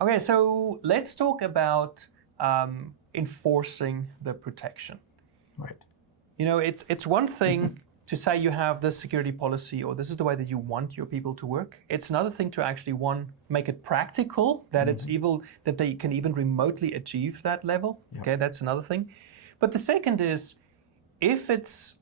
Okay, so let's talk about enforcing the protection. Right. You know, it's one thing to say you have this security policy or this is the way that you want your people to work. It's another thing to actually, one, make it practical, that it's evil, that they can even remotely achieve that level. Yeah. Okay, that's another thing. But the second is, if it's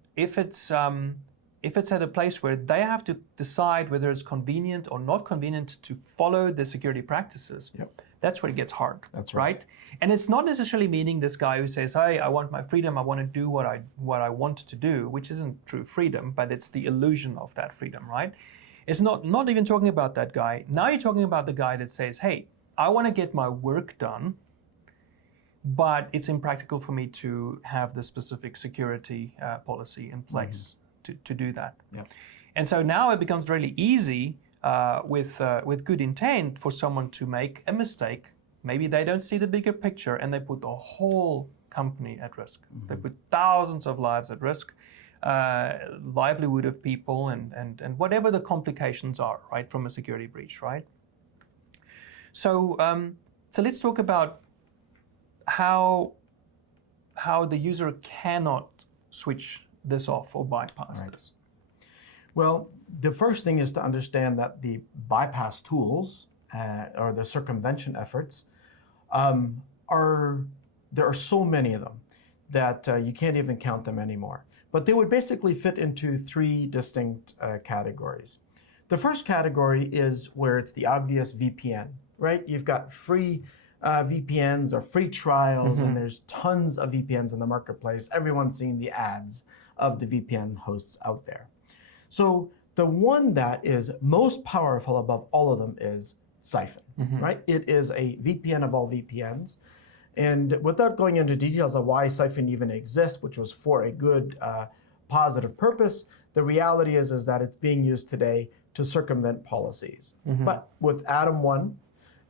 at a place where they have to decide whether it's convenient or not convenient to follow the security practices, that's where it gets hard. That's right. And it's not necessarily meaning this guy who says, hey, I want my freedom, I want to do what I want to do, which isn't true freedom, but it's the illusion of that freedom, right? It's not even talking about that guy. Now you're talking about the guy that says, hey, I want to get my work done, but it's impractical for me to have the specific security policy in place to do that. Yeah. And so now it becomes really easy with good intent for someone to make a mistake. Maybe they don't see the bigger picture and they put the whole company at risk. They put thousands of lives at risk, livelihood of people and whatever the complications are, right, from a security breach, right? So let's talk about how the user cannot switch this off or bypass this. Well, the first thing is to understand that the bypass tools or the circumvention efforts there are so many of them that you can't even count them anymore. But they would basically fit into three distinct categories. The first category is where it's the obvious VPN, right? You've got free VPNs or free trials, and there's tons of VPNs in the marketplace. Everyone's seeing the ads of the VPN hosts out there. So the one that is most powerful above all of them is Siphon, right? It is a VPN of all VPNs. And without going into details of why Siphon even exists, which was for a good, positive purpose, the reality is that it's being used today to circumvent policies. But with Atom 1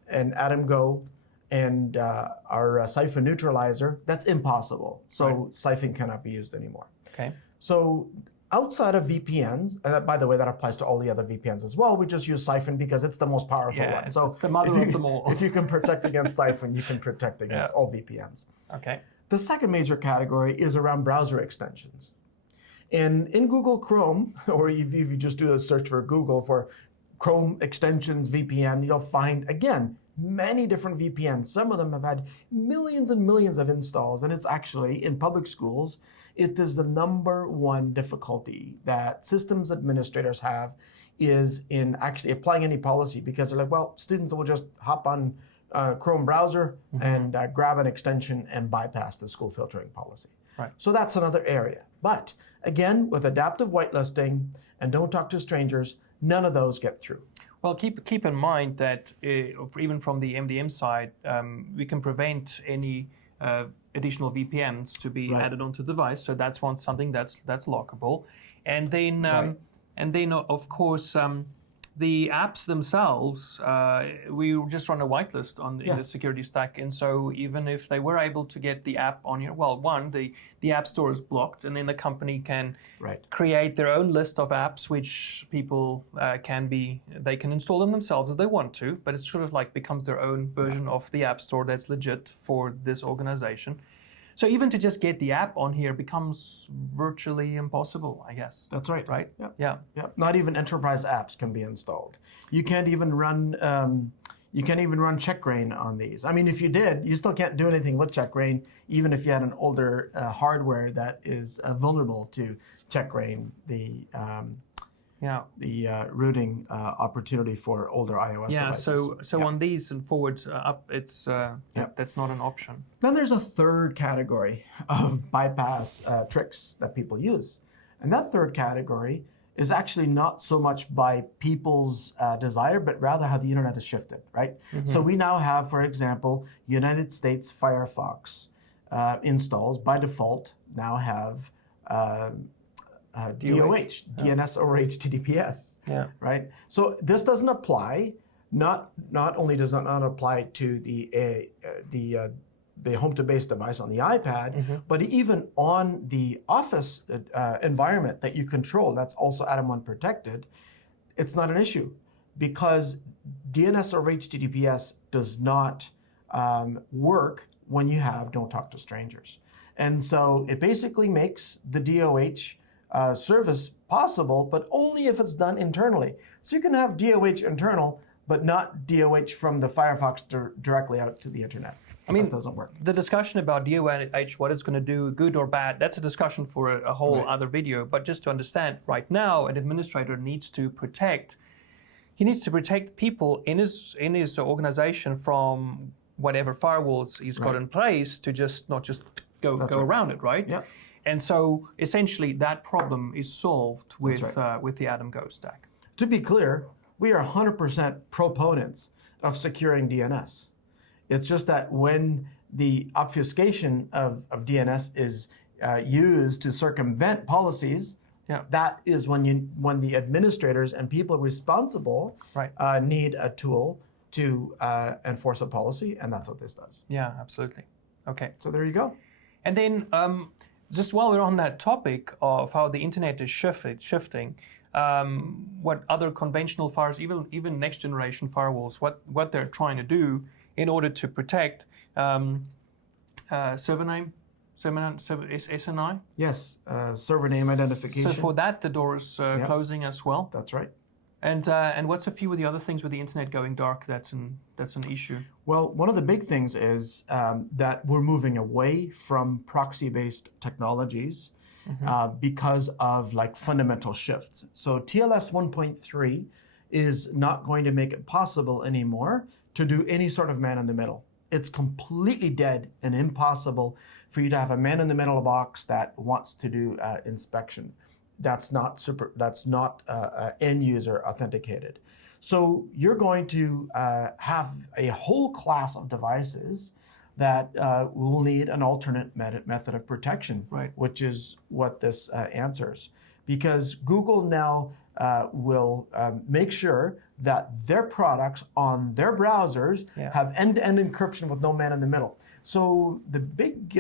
and Atom Go and our Siphon neutralizer, that's impossible. So Siphon cannot be used anymore. Okay. So outside of VPNs, by the way, that applies to all the other VPNs as well. We just use Siphon because it's the most powerful one. It's the mother of them all. If you can protect against Siphon, you can protect against all VPNs. Okay. The second major category is around browser extensions. And in Google Chrome, or if you just do a search for Google for Chrome extensions VPN, you'll find, again, many different VPNs. Some of them have had millions and millions of installs, and it's actually, in public schools, it is the #1 difficulty that systems administrators have is in actually applying any policy, because they're like, well, students will just hop on Chrome browser and grab an extension and bypass the school filtering policy. Right. So that's another area. But again, with adaptive whitelisting and don't talk to strangers, none of those get through. Well, keep in mind that even from the MDM side, we can prevent any additional VPNs to be added onto the device. So that's something that's lockable, and then of course the apps themselves, we just run a whitelist in the security stack, and so even if they were able to get the app on here, well, one, the app store is blocked, and then the company can create their own list of apps, which people they can install them themselves if they want to, but it's sort of like becomes their own version of the app store that's legit for this organization. So even to just get the app on here becomes virtually impossible, I guess. That's right. Right? Yep. Yeah. Yep. Not even enterprise apps can be installed. You can't even run checkrain on these. I mean, if you did, you still can't do anything with checkrain, even if you had an older hardware that is vulnerable to checkrain, the rooting opportunity for older iOS devices. So on these and forwards up, it's that's not an option. Then there's a third category of bypass tricks that people use. And that third category is actually not so much by people's desire, but rather how the internet has shifted, right? So we now have, for example, United States Firefox installs by default now have DOH, DNS over HTTPS, right? So this doesn't apply. Not only does it not apply to the home-to-base device on the iPad, but even on the Office environment that you control, that's also Atom 1 protected, it's not an issue. because DNS over HTTPS does not work when you have don't talk to strangers. And so it basically makes the DOH service possible, but only if it's done internally. So you can have DOH internal, but not DOH from the Firefox directly out to the internet. I mean, that doesn't work. The discussion about DOH, what it's going to do, good or bad, that's a discussion for a whole other video. But just to understand, right now, an administrator needs to protect. He needs to protect people in his organization from whatever firewalls he's got in place to just not just go around it, right? Yeah. And so essentially, that problem is solved with the Atom Go stack. To be clear, we are 100% proponents of securing DNS. It's just that when the obfuscation of DNS is used to circumvent policies, that is when the administrators and people responsible need a tool to enforce a policy, and that's what this does. Yeah, absolutely. Okay. So there you go. And then just while we're on that topic of how the internet is shifting, what other conventional firewalls, even next generation firewalls, what they're trying to do in order to protect server name, ESNI? Yes, server name identification. So for that, the door is closing as well. That's right. And what's a few of the other things with the internet going dark that's an issue? Well, one of the big things is that we're moving away from proxy-based technologies because of fundamental shifts. So TLS 1.3 is not going to make it possible anymore to do any sort of man-in-the-middle. It's completely dead and impossible for you to have a man-in-the-middle box that wants to do inspection. That's not end user authenticated. So you're going to have a whole class of devices that will need an alternate method of protection, which is what this answers. Because Google now will make sure that their products on their browsers have end-to-end encryption with no man in the middle. So the big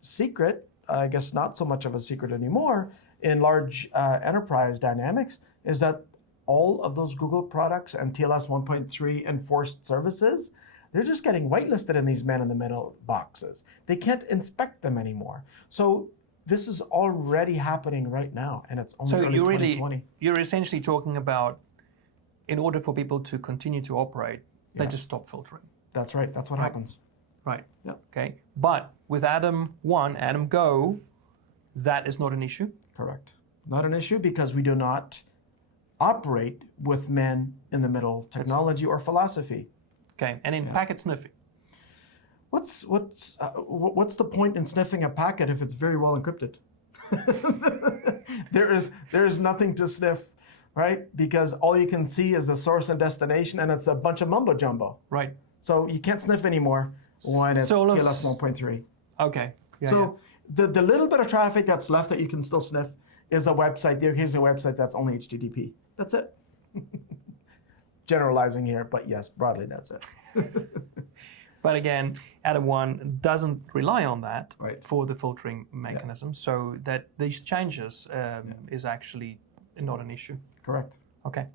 secret, I guess not so much of a secret anymore, in large enterprise dynamics is that all of those Google products and TLS 1.3 enforced services, they're just getting whitelisted in these man-in-the-middle boxes. They can't inspect them anymore. So this is already happening right now, and it's only early 2020. You're essentially talking about, in order for people to continue to operate, they just stop filtering. That's right. That's what happens. Right. Yeah. Okay. But with Atom Go, that is not an issue. Correct. Not an issue because we do not operate with man-in-the-middle technology or philosophy. Okay. And in packet sniffing. What's the point in sniffing a packet if it's very well encrypted? There is nothing to sniff, right? Because all you can see is the source and destination, and it's a bunch of mumbo jumbo. Right. So you can't sniff anymore when it's TLS 1.3. Okay. Yeah, so the little bit of traffic that's left that you can still sniff is a website. Here's a website that's only HTTP. That's it. Generalizing here, but yes, broadly that's it. But again, Atom 1 doesn't rely on that for the filtering mechanism, so that these changes is actually not an issue. Correct. Okay.